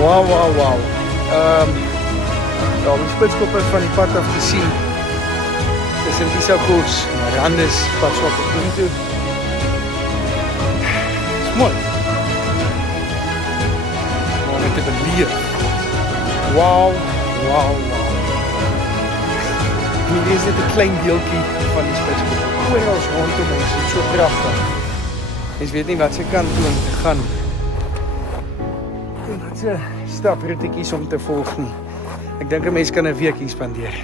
Wow. Ja, die spitskoppe van die pad af gesien. Dis in Issakoers, Randes, pad swak op toe. Dis mooi. Maar net te beleef. Wow. Hier is dit 'n klein deeltjie van die spitskoppe. Oral rondom ons, dit is so pragtig. Mens weet nie wat se kant toe om te gaan. En wat se staproetjies om te volg nie. Ek dink 'n mens kan 'n week hier spandeer.